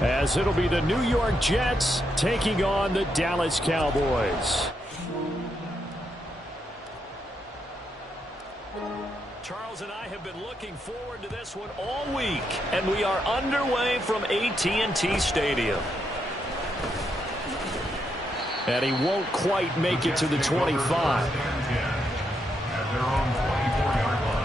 as it'll be the New York Jets taking on the Dallas Cowboys. Charles and I have been looking forward to this one all week, and we are underway from AT&T Stadium. And he won't quite make it to the 25. At their own 24-yard line.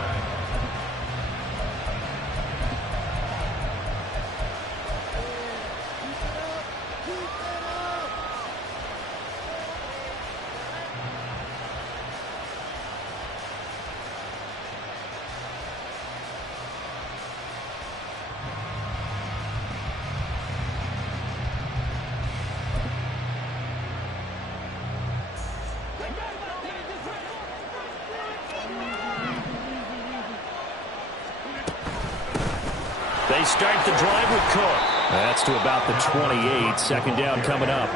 They start the drive with Cook. That's to about the 28. Second down coming up.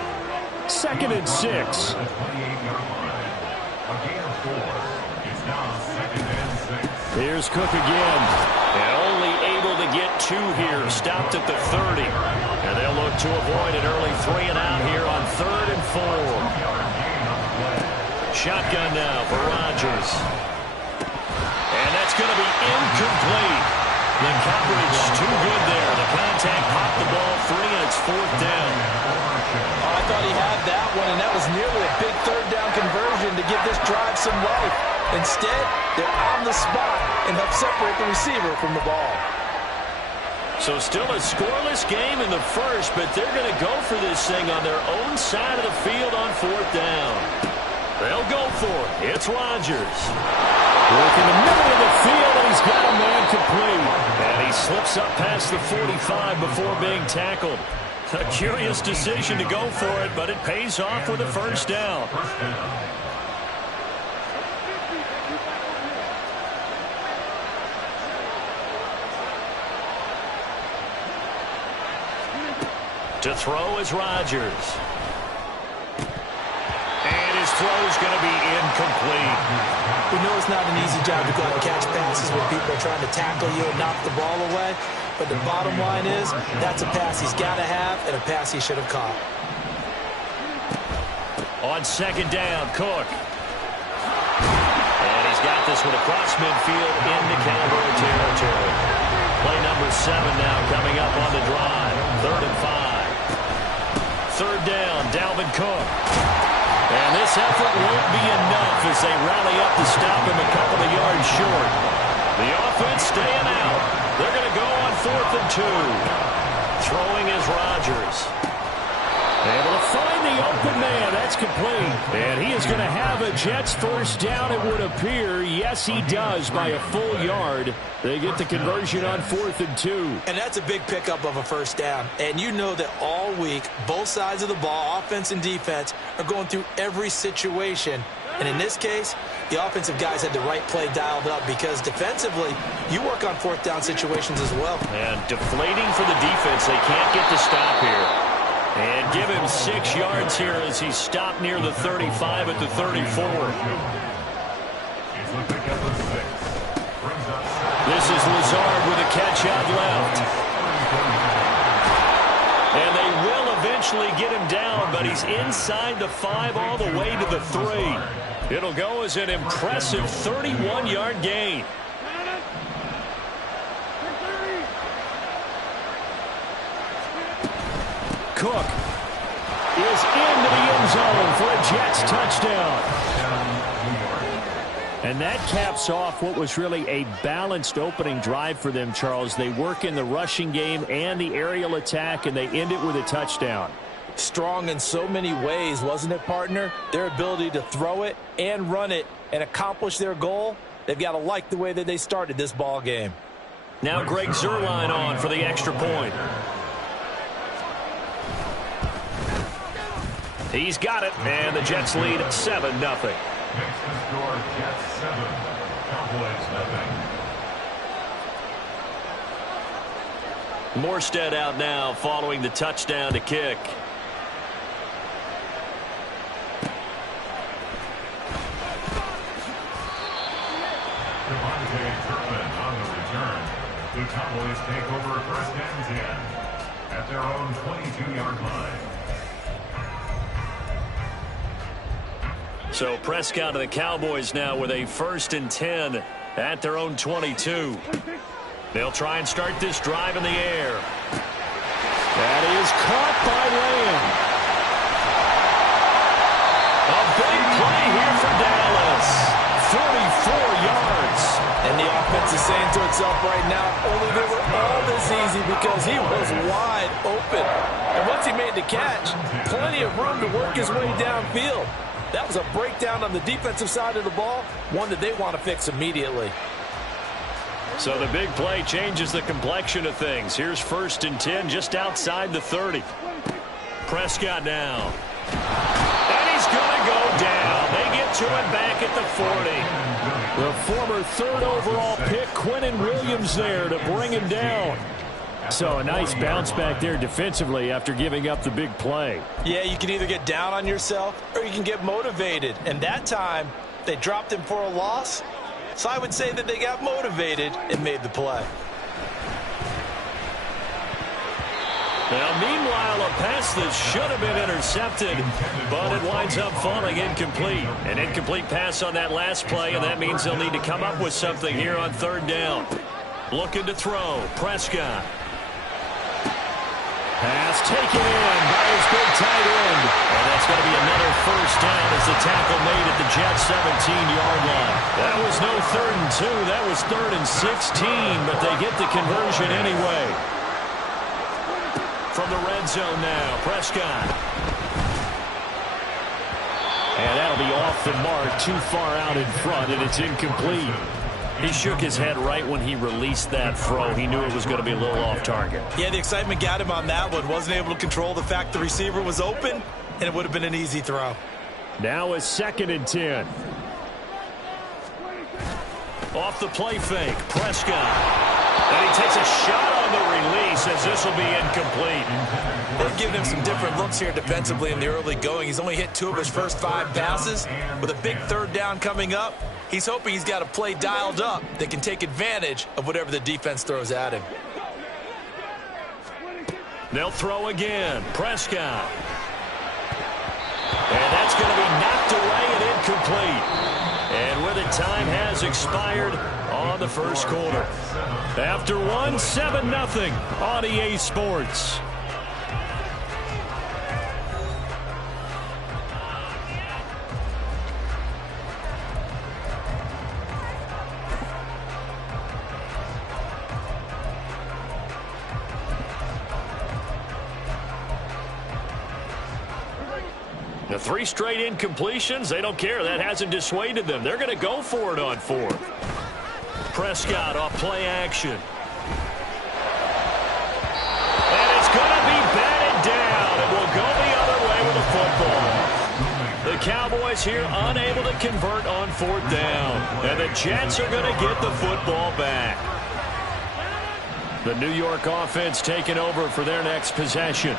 2nd and 6. Here's Cook again. And only able to get 2 here. Stopped at the 30. And they'll look to avoid an early 3 and out here on 3rd and 4. Shotgun now for Rodgers. And that's going to be incomplete. The coverage too good there. The contact popped the ball free, and it's 4th down. Oh, I thought he had that one, and that was nearly a big 3rd down conversion to give this drive some life. Instead, they're on the spot and help separate the receiver from the ball. So still a scoreless game in the first, but they're going to go for this thing on their own side of the field on 4th down. They'll go for it. It's Rodgers. Work in the middle of the field, and he's got a man complete. And he slips up past the 45 before being tackled. A curious decision to go for it, but it pays off with a 1st down. To throw is Rodgers. And his throw is going to be incomplete. We know it's not an easy job to go out and catch passes when people are trying to tackle you and knock the ball away. But the bottom line is, that's a pass he's got to have and a pass he should have caught. On 2nd down, Cook. And he's got this one across midfield into Cowboy territory. Play number 7 now coming up on the drive. 3rd and 5. 3rd down, Dalvin Cook. And this effort won't be enough as they rally up to stop him a couple of yards short. The offense staying out. They're going to go on 4th and 2. Throwing is Rodgers. Able to find the open man. That's complete. And he is going to have a Jets 1st down, it would appear. Yes, he does by a full yard. They get the conversion on 4th and 2. And that's a big pickup of a 1st down. And you know that all week, both sides of the ball, offense and defense, are going through every situation. And in this case, the offensive guys had the right play dialed up because defensively, you work on 4th down situations as well. And deflating for the defense. They can't get the stop here. And give him 6 yards here as he stopped near the 35 at the 34. This is Lazard with a catch out left. And they will eventually get him down, but he's inside the 5 all the way to the 3. It'll go as an impressive 31-yard gain. Cook is into the end zone for a Jets touchdown. And that caps off what was really a balanced opening drive for them, Charles. They work in the rushing game and the aerial attack, and they end it with a touchdown. Strong in so many ways, wasn't it, partner? Their ability to throw it and run it and accomplish their goal, they've got to like the way that they started this ball game. Now Greg Zuerlein on for the extra point. He's got it, and the Jets lead 7-0. Morstead out now following the touchdown to kick. The Cowboys take over 1st and 10 at at their own 22-yard line. So Prescott to the Cowboys now with a 1st and 10 at their own 22. They'll try and start this drive in the air. That is caught by Lamb. A big play here for Dallas. 44 yards. And the offense is saying to itself right now, only they were all this easy because he was wide open. And once he made the catch, plenty of room to work his way downfield. That was a breakdown on the defensive side of the ball, one that they want to fix immediately. So the big play changes the complexion of things. Here's 1st and 10 just outside the 30. Prescott now. And he's going to go down. They get to him back at the 40. The former 3rd overall pick, Quinnen Williams, there to bring him down. So a nice bounce back there defensively after giving up the big play. Yeah, you can either get down on yourself or you can get motivated. And that time, they dropped him for a loss. So I would say that they got motivated and made the play. Now, meanwhile, a pass that should have been intercepted, but it winds up falling incomplete. An incomplete pass on that last play, and that means they'll need to come up with something here on 3rd down. Looking to throw. Prescott. Pass taken in by his big tight end. And that's going to be another 1st down as the tackle made at the Jets' 17-yard line. That was no 3rd and 2. That was 3rd and 16, but they get the conversion anyway. From the red zone now, Prescott. And that'll be off the mark, too far out in front, and it's incomplete. He shook his head right when he released that throw. He knew it was going to be a little off target. Yeah, the excitement got him on that one. Wasn't able to control the fact the receiver was open, and it would have been an easy throw. Now a 2nd and 10. Off the play fake, Prescott. And he takes a shot on the release as this will be incomplete. They've given him some different looks here defensively in the early going. He's only hit 2 of his first 5 passes. With a big 3rd down coming up, he's hoping he's got a play dialed up that can take advantage of whatever the defense throws at him. They'll throw again. Prescott. And that's going to be knocked away and incomplete. And with it, time has expired on the 1st quarter. After one, 7-0 on EA Sports. The 3 straight incompletions, they don't care. That hasn't dissuaded them. They're going to go for it on 4th. Prescott off play action. And it's going to be batted down. It will go the other way with the football. The Cowboys here unable to convert on 4th down. And the Jets are going to get the football back. The New York offense taking over for their next possession.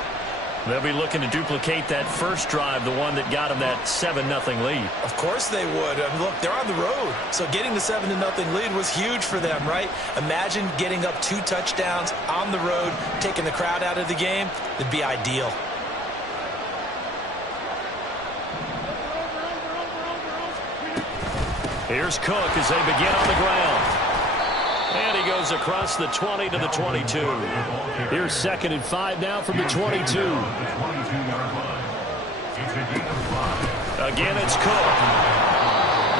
They'll be looking to duplicate that first drive, the one that got them that 7-0 lead. Of course they would. I mean, look, they're on the road. So getting the 7-0 lead was huge for them, right? Imagine getting up 2 touchdowns on the road, taking the crowd out of the game. It'd be ideal. Here's Cook as they begin on the ground. And he goes across the 20 to the 22. Here's 2nd and 5 now from the 22. Again, it's Cook.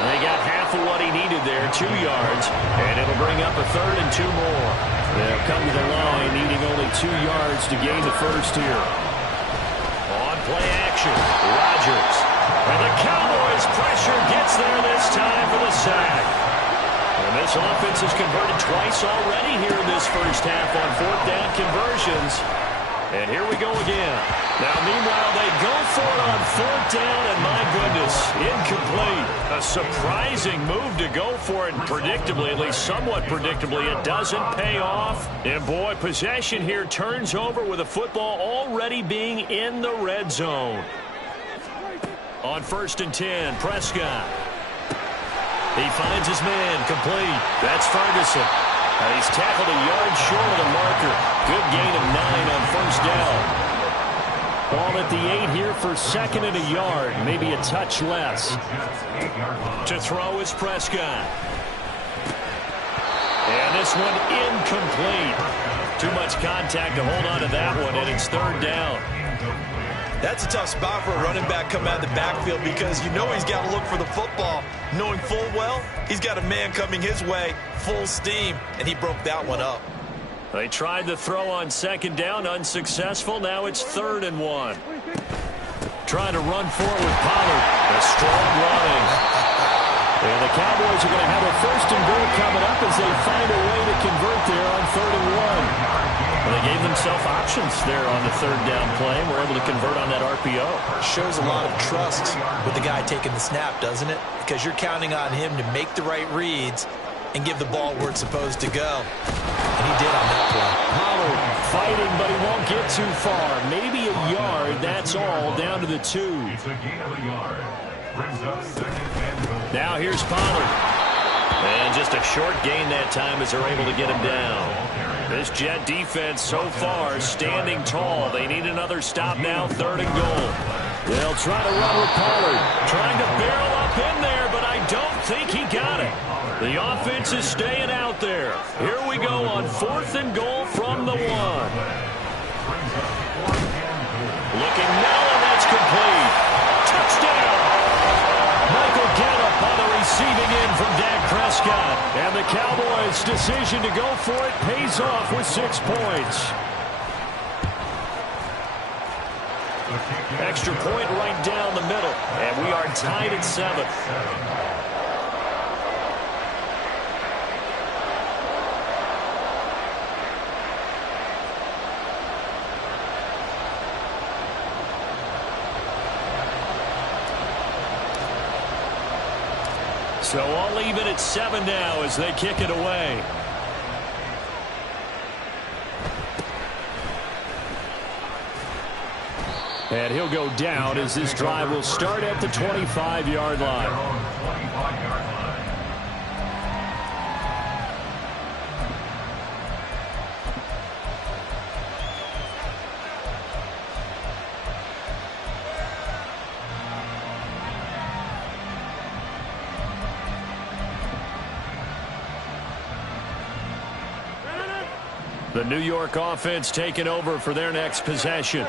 They got half of what he needed there, 2 yards. And it'll bring up a 3rd and 2 more. They'll come to the line needing only 2 yards to gain the first here. On play action, Rodgers. And the Cowboys pressure gets there this time for the sack. And this offense has converted twice already here in this first half on 4th down conversions. And here we go again. Now, meanwhile, they go for it on 4th down, and my goodness, incomplete. A surprising move to go for it, and predictably, at least somewhat predictably, it doesn't pay off. And, boy, possession here turns over with the football already being in the red zone. On 1st and 10, Prescott. He finds his man complete. That's Ferguson. And he's tackled a yard short of the marker. Good gain of 9 on first down. Ball at the 8 here for second and a yard, maybe a touch less. To throw is Prescott. And this one incomplete. Too much contact to hold on to that one, and it's third down. That's a tough spot for a running back coming out of the backfield because you know he's got to look for the football, knowing full well he's got a man coming his way, full steam, and he broke that one up. They tried the throw on second down, unsuccessful. Now it's 3rd and 1. Trying to run forward with Pollard. A strong running. And the Cowboys are going to have a 1st and goal coming up as they find a way to convert there on 3rd and 1. Well, they gave themselves options there on the 3rd down play and were able to convert on that RPO. Shows a lot of trust with the guy taking the snap, doesn't it? Because you're counting on him to make the right reads and give the ball where it's supposed to go. And he did on that play. Pollard fighting, but he won't get too far. Maybe a yard, that's all, down to the 2. It's a gain of a yard. Brings up 2nd and goal. Now here's Pollard. And just a short gain that time as they're able to get him down. This Jet defense so far standing tall. They need another stop now, 3rd and goal. They'll try to run with Pollard. Trying to barrel up in there, but I don't think he got it. The offense is staying out there. Here we go on 4th and goal from the 1. Looking now, and that's complete. Touchdown! Michael Gallup on the receiving end from Dak Prescott. And the Cowboys' decision to go for it pays off with 6 points. Extra point right down the middle. And we are tied at 7. So all even at 7 now as they kick it away. And he'll go down as this drive will start at the 25-yard line. The New York offense taking over for their next possession.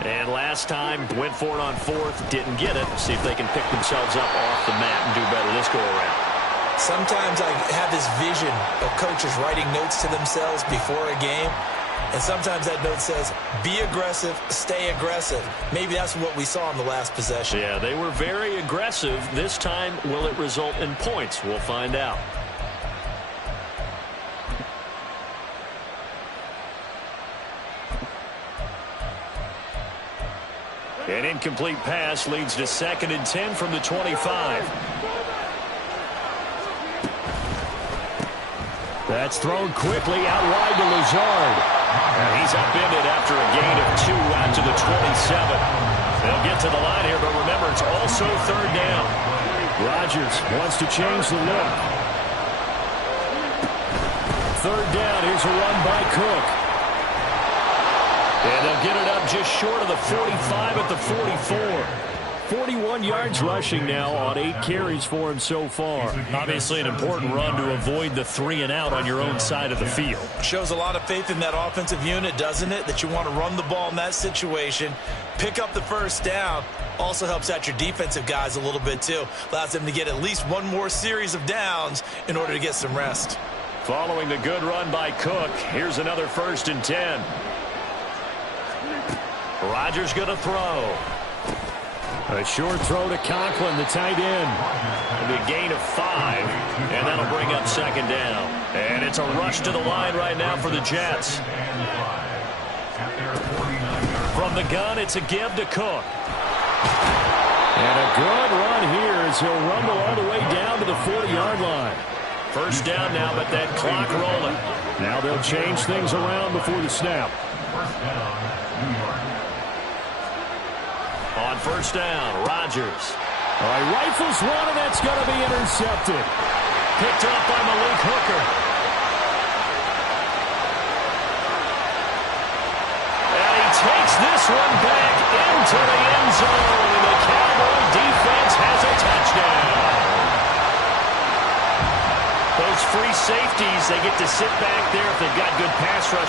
And last time went for it on 4th, didn't get it. See if they can pick themselves up off the mat and do better this go around. Sometimes I have this vision of coaches writing notes to themselves before a game. And sometimes that note says, be aggressive, stay aggressive. Maybe that's what we saw in the last possession. Yeah, they were very aggressive. This time, will it result in points? We'll find out. An incomplete pass leads to 2nd and 10 from the 25. That's thrown quickly out wide to Lazard. And he's upended after a gain of 2 out to the 27. They'll get to the line here, but remember, it's also 3rd down. Rodgers wants to change the look. 3rd down, here's a run by Cook. And they'll get it up just short of the 45 at the 44. 41 yards rushing now on 8 carries for him so far. Obviously an important run to avoid the 3 and out on your own side of the field. Shows a lot of faith in that offensive unit, doesn't it? That you want to run the ball in that situation, pick up the 1st down. Also helps out your defensive guys a little bit too. Allows them to get at least one more series of downs in order to get some rest. Following the good run by Cook, here's another 1st and 10. Rodgers going to throw. A short throw to Conklin, the tight end. The gain of 5, and that'll bring up 2nd down. And it's a rush to the line right now for the Jets. From the gun, it's a give to Cook. And a good run here as he'll rumble all the way down to the 40-yard line. 1st down now, but that clock rolling. Now they'll change things around before the snap. On 1st down, Rodgers. All right, rifles one, and that's going to be intercepted. Picked up by Malik Hooker. one back into the end zone, and the Cowboy defense has a touchdown. Those free safeties, they get to sit back there if they've got good pass rush.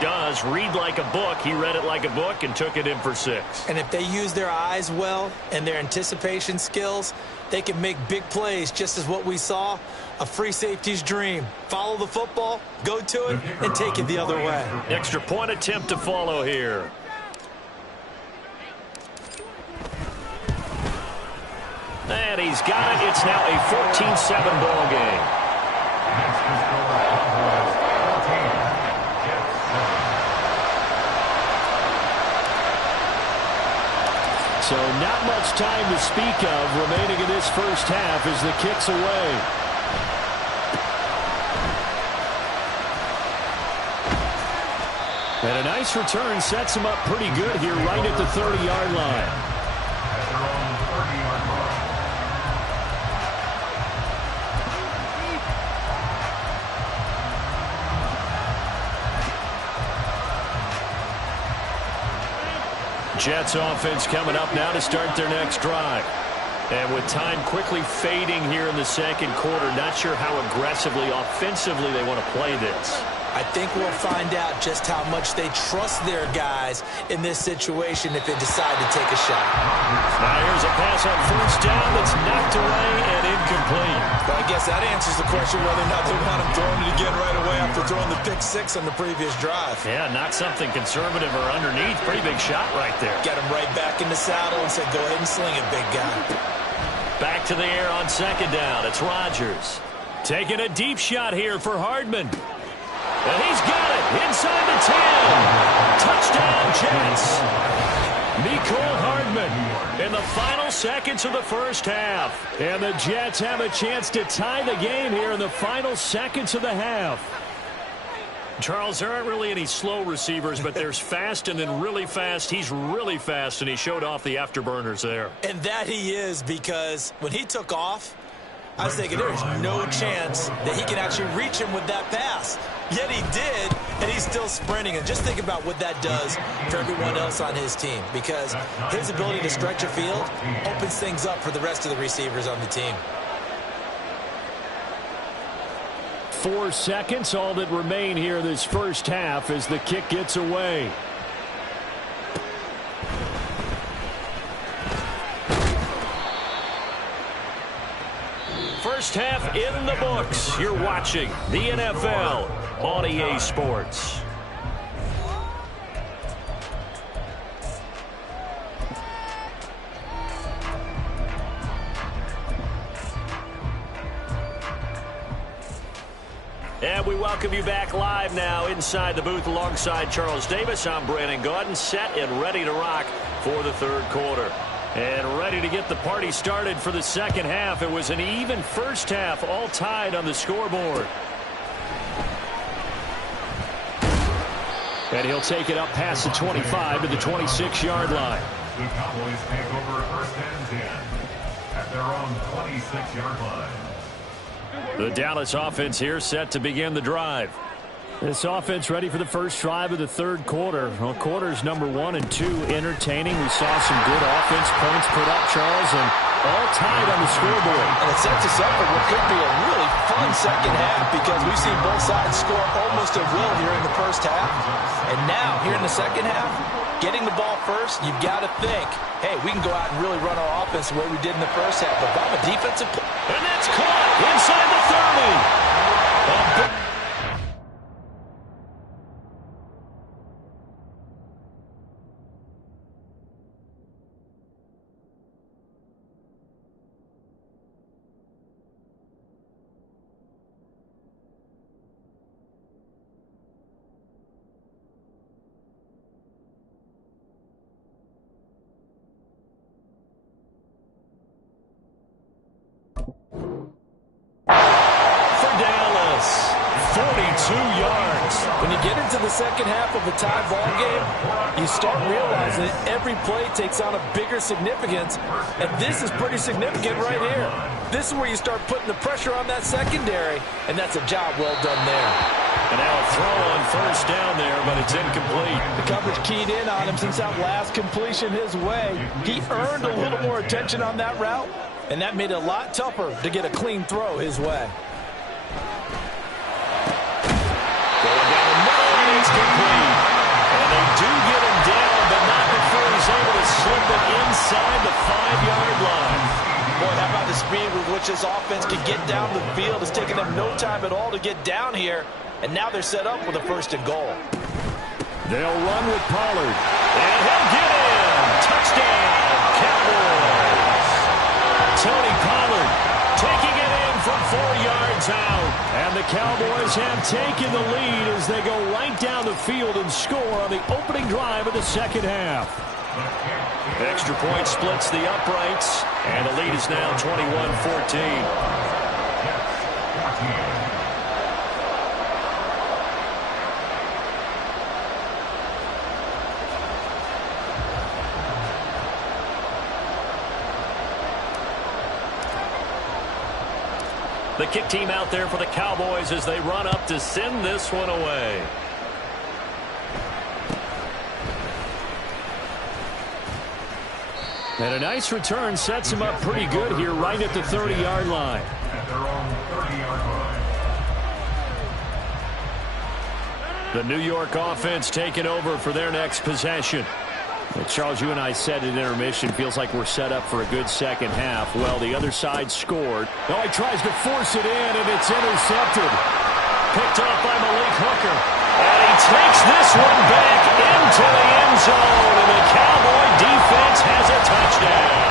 Does read like a book. He read it like a book and took it in for 6. And if they use their eyes well and their anticipation skills, they can make big plays, just as what we saw, a free safety's dream. Follow the football, go to it, and take it the other way. Extra point attempt to follow here. And he's got it. It's now a 14-7 ball game. Next is Cowboys 14. So not much time to speak of remaining in this first half as the kick's away. And a nice return sets him up pretty good here right at the 30-yard line. At their own 30-yard line. Jets offense coming up now to start their next drive. And with time quickly fading here in the second quarter, not sure how aggressively, offensively they want to play this. I think we'll find out just how much they trust their guys in this situation if they decide to take a shot. Now here's a pass on first down that's knocked away and incomplete. Well, I guess that answers the question whether or not they want him throwing it again right away after throwing the pick 6 on the previous drive. Yeah, not something conservative or underneath. Pretty big shot right there. Got him right back in the saddle and said, go ahead and sling it, big guy. Back to the air on second down. It's Rodgers. Taking a deep shot here for Hardman. And he's got it inside the 10. Touchdown, Jets. Mecole Hardman in the final seconds of the first half. And the Jets have a chance to tie the game here in the final seconds of the half. Charles, there aren't really any slow receivers, but there's fast and then really fast. He's really fast, and he showed off the afterburners there. And that he is, because when he took off, I was thinking there's no chance that he can actually reach him with that pass. Yet he did, and he's still sprinting. And just think about what that does for everyone else on his team, because his ability to stretch a field opens things up for the rest of the receivers on the team. 4 seconds, all that remain here this first half as the kick gets away. First half in the books. You're watching the NFL on EA Sports. And we welcome you back live now inside the booth alongside Charles Davis. I'm Brandon Gaudin, set and ready to rock for the third quarter. And ready to get the party started for the second half. It was an even first half, all tied on the scoreboard. And he'll take it up past the 25 to the 26-yard line. The Cowboys take over first and 10 at their own 26-yard line. The Dallas offense here set to begin the drive. This offense ready for the first drive of the third quarter. Well, quarters number 1 and 2 entertaining. We saw some good offense points put up, Charles, and all tied on the scoreboard. And it sets us up for what could be a really fun second half because we've seen both sides score almost at will here in the first half. And now, here in the second half, getting the ball first, you've got to think, hey, we can go out and really run our offense the way we did in the first half. But if I'm a defensive player, and that's caught inside the 30. For Dallas, 42 yards. when you get into the second half of a tie ball game, you start realizing that every play takes on a bigger significance, and this is pretty significant right here. This is where you start putting the pressure on that secondary, and that's a job well done there. And now a throw on first down there, but it's incomplete. The coverage keyed in on him since that last completion his way. He earned a little more attention on that route, and that made it a lot tougher to get a clean throw his way. It's complete. And they do get him down, but not before he's able to slip it inside the 5-yard line. Boy, how about the speed with which this offense can get down the field? It's taken them no time at all to get down here, and now they're set up with a 1st and goal. They'll run with Pollard, and he'll get in. Touchdown, Cowboys. Tony Pollard taking it in from 4 yards out. And the Cowboys have taken the lead as they go right down the field and score on the opening drive of the second half. Extra point splits the uprights, and the lead is now 21-14. The kick team out there for the Cowboys as they run up to send this one away. And a nice return sets him up pretty good here right at the 30-yard line. At their own 30-yard line. The New York offense taking over for their next possession. Well, Charles, you and I said at intermission, feels like we're set up for a good second half. Well, the other side scored. Oh, he tries to force it in, and it's intercepted. Picked off by Malik Hooker. And he takes this one back into the end zone, and the Cowboy defense has a touchdown.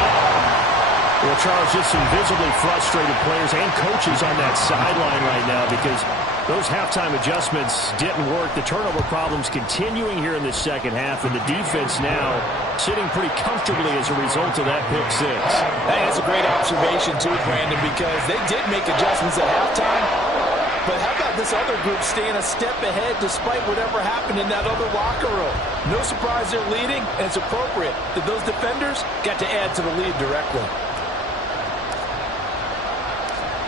Well, Charles, just some visibly frustrated players and coaches on that sideline right now because those halftime adjustments didn't work. The turnover problems continuing here in the second half, and the defense now sitting pretty comfortably as a result of that pick six. Hey, that's a great observation too, Brandon, because they did make adjustments at halftime. But how about this other group staying a step ahead despite whatever happened in that other locker room? No surprise they're leading, and it's appropriate that those defenders got to add to the lead directly.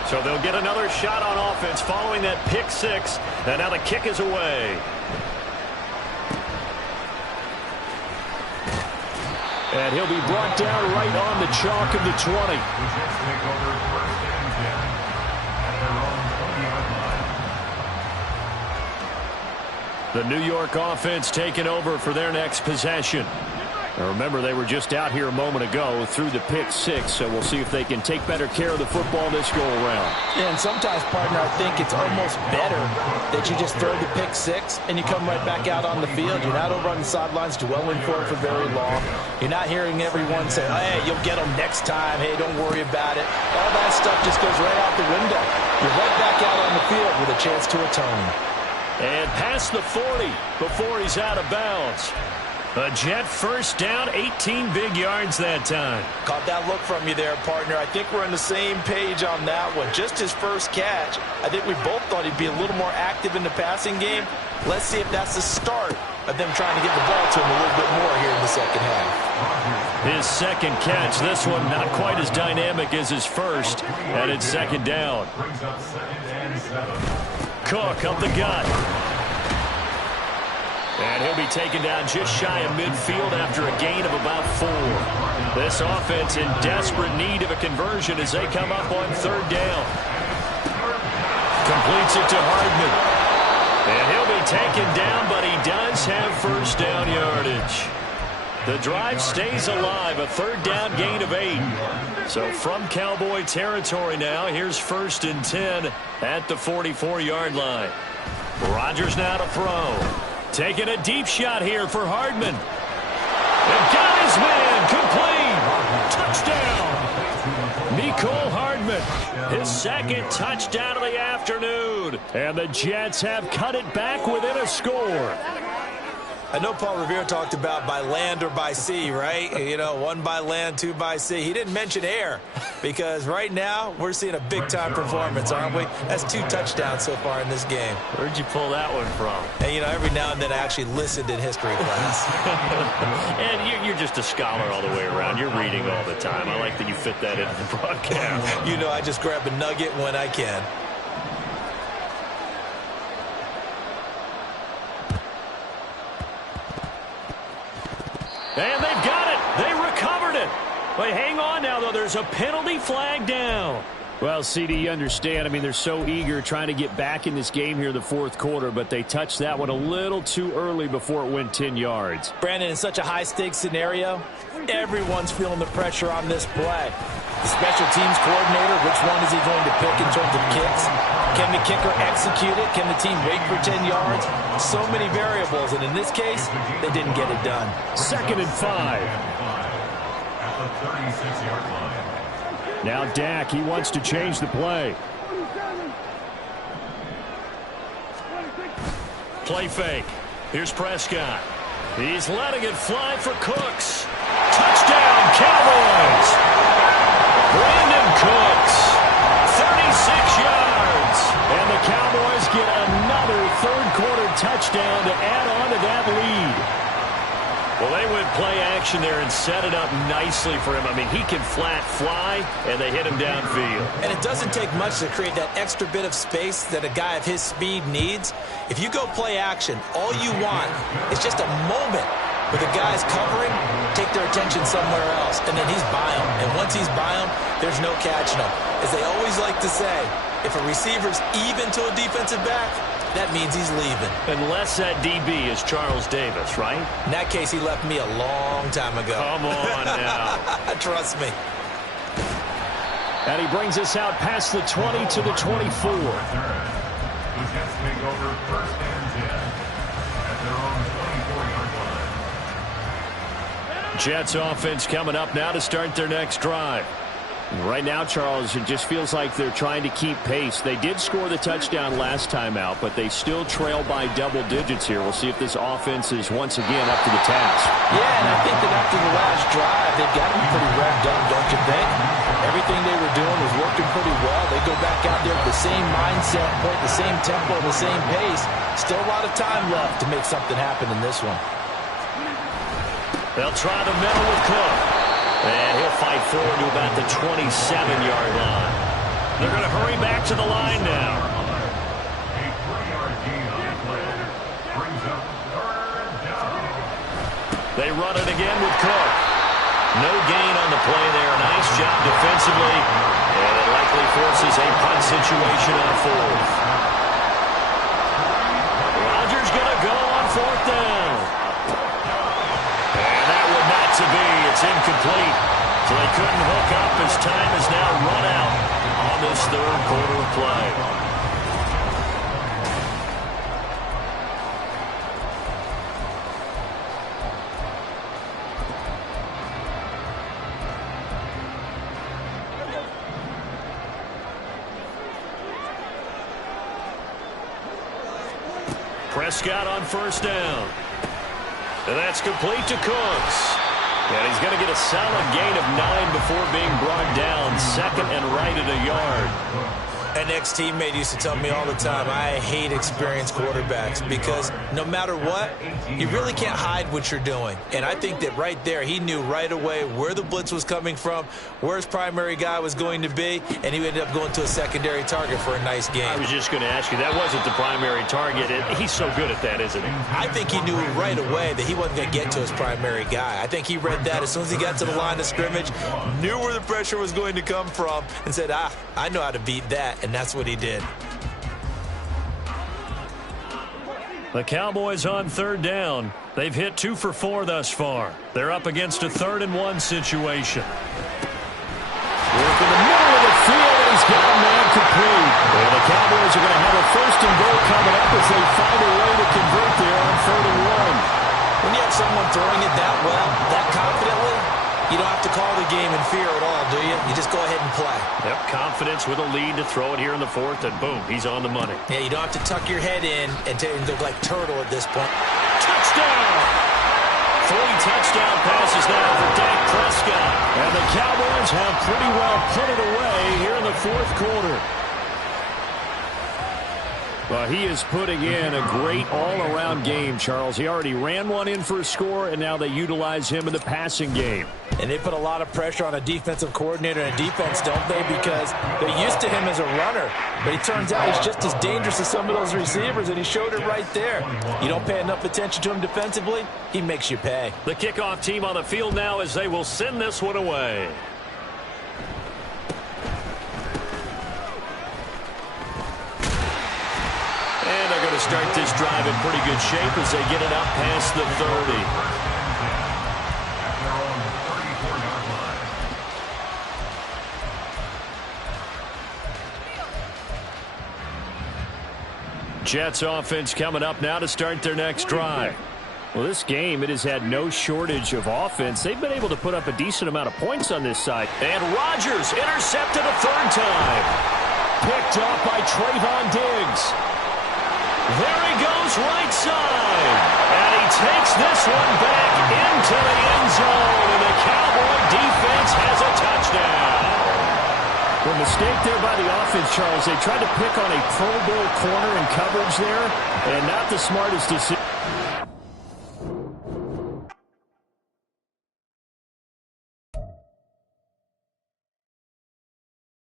So they'll get another shot on offense following that pick six, and now the kick is away. And he'll be brought down right on the chalk of the 20. The Jets take over 1st and 10 at their own 20-yard line. The New York offense taking over for their next possession. Now remember, they were just out here a moment ago through the pick six, so we'll see if they can take better care of the football this go-around. Yeah, and sometimes, partner, I think it's almost better that you just throw the pick six and you come right back out on the field. You're not over on the sidelines dwelling for it for very long. You're not hearing everyone say, hey, you'll get them next time. Hey, don't worry about it. All that stuff just goes right out the window. You're right back out on the field with a chance to atone. And past the 40 before he's out of bounds. A Jet first down, 18 big yards that time. Caught that look from you there, partner. I think we're on the same page on that one. Just his first catch. I think we both thought he'd be a little more active in the passing game. Let's see if that's the start of them trying to get the ball to him a little bit more here in the second half. His second catch, this one not quite as dynamic as his first, and it's second down. Brings up 2nd and 7. Cook up the gut. And he'll be taken down just shy of midfield after a gain of about 4. This offense in desperate need of a conversion as they come up on 3rd down. Completes it to Hardman. And he'll be taken down, but he does have 1st down yardage. The drive stays alive, a 3rd down gain of 8. So from Cowboy territory now, here's 1st and 10 at the 44-yard line. Rodgers now to throw. Taking a deep shot here for Hardman. And got his man complete. Touchdown. Mecole Hardman. His 2nd touchdown of the afternoon. And the Jets have cut it back within a score. I know Paul Revere talked about by land or by sea, right? You know, 1 by land, 2 by sea. He didn't mention air because right now we're seeing a big-time performance, aren't we? That's 2 touchdowns so far in this game. Where'd you pull that one from? And, you know, every now and then I actually listened in history class. And you're just a scholar all the way around. You're reading all the time. I like that you fit that into the broadcast. You know, I just grab a nugget when I can. And they've got it. They recovered it. But hang on now, though. There's a penalty flag down. Well, CD, you understand. I mean, they're so eager trying to get back in this game here in the 4th quarter, but they touched that one a little too early before it went 10 yards. Brandon, in such a high-stakes scenario, everyone's feeling the pressure on this play. The special teams coordinator, which one is he going to pick in terms of kicks? Can the kicker execute it? Can the team wait for 10 yards? So many variables, and in this case, they didn't get it done. 2nd and 5. At the 36-yard line. Now Dak, he wants to change the play. Play fake. Here's Prescott. He's letting it fly for Cooks. Touchdown, Cowboys! Brandon Cooks, 36 yards. And the Cowboys get another 3rd quarter touchdown to add on to that lead. Well, they went play action there and set it up nicely for him. I mean, he can flat fly, and they hit him downfield. And it doesn't take much to create that extra bit of space that a guy of his speed needs. If you go play action, all you want is just a moment where the guy's covering, take their attention somewhere else, and then he's by him. And once he's by him, there's no catching him. As they always like to say, if a receiver's even to a defensive back, that means he's leaving. Unless that DB is Charles Davis, right? In that case, he left me a long time ago. Come on now. Trust me. And he brings us out past the 20 to the 24. The Jets take over 1st and 10 at their own 24-yard line. Jets offense coming up now to start their next drive. Right now, Charles, it just feels like they're trying to keep pace. They did score the touchdown last time out, but they still trail by double digits here. We'll see if this offense is once again up to the task. Yeah, and I think that after the last drive, they've got to be pretty revved up, don't you think? Everything they were doing was working pretty well. They go back out there with the same mindset, play at the same tempo, the same pace. Still a lot of time left to make something happen in this one. They'll try the middle with Cook. And he'll fight forward to about the 27-yard line. They're going to hurry back to the line now. A 3-yard gain on the play brings up 3rd down. They run it again with Cook. No gain on the play there. Nice job defensively. And it likely forces a punt situation on 4th. Rodgers going to go on 4th down. And that one not to be. It's incomplete. So they couldn't hook up as time is now run out on this 3rd quarter of play. Prescott on 1st down. And that's complete to Cooks. And he's going to get a solid gain of 9 before being brought down. 2nd and right at a yard. An ex-teammate used to tell me all the time, I hate experienced quarterbacks because no matter what, you really can't hide what you're doing. And I think that right there, he knew right away where the blitz was coming from, where his primary guy was going to be, and he ended up going to a secondary target for a nice game. I was just going to ask you, that wasn't the primary target. He's so good at that, isn't he? I think he knew right away that he wasn't going to get to his primary guy. I think he read that as soon as he got to the line of scrimmage, knew where the pressure was going to come from, and said, I know how to beat that, and that's what he did. The Cowboys on third down. They've hit 2 for 4 thus far. They're up against a 3rd-and-1 situation. Work in the middle of the field, and he's got a man complete. And the Cowboys are going to have a 1st and goal coming up as they find a way to convert there on 3rd and 1. When you have someone throwing it that well, that confidently, you don't have to call the game in fear at all, do you? You just go ahead and play. Yep, confidence with a lead to throw it here in the 4th, and boom, he's on the money. Yeah, you don't have to tuck your head in and look like turtle at this point. Touchdown! 3 touchdown passes now for Dak Prescott. And the Cowboys have pretty well put it away here in the 4th quarter. Well, he is putting in a great all-around game, Charles. He already ran one in for a score, and now they utilize him in the passing game. And they put a lot of pressure on a defensive coordinator and defense, don't they? Because they're used to him as a runner. But it turns out he's just as dangerous as some of those receivers, and he showed it right there. You don't pay enough attention to him defensively, he makes you pay. The kickoff team on the field now as they will send this one away. And they're going to start this drive in pretty good shape as they get it up past the 30. Jets offense coming up now to start their next drive. Well, this game, it has had no shortage of offense. They've been able to put up a decent amount of points on this side. And Rodgers intercepted a 3rd time. Picked up by Trayvon Diggs. There he goes right side. And he takes this one back into the end zone. And the Cowboy defense has a touchdown. The mistake there by the offense, Charles. They tried to pick on a Pro Bowl corner in coverage there, and not the smartest decision.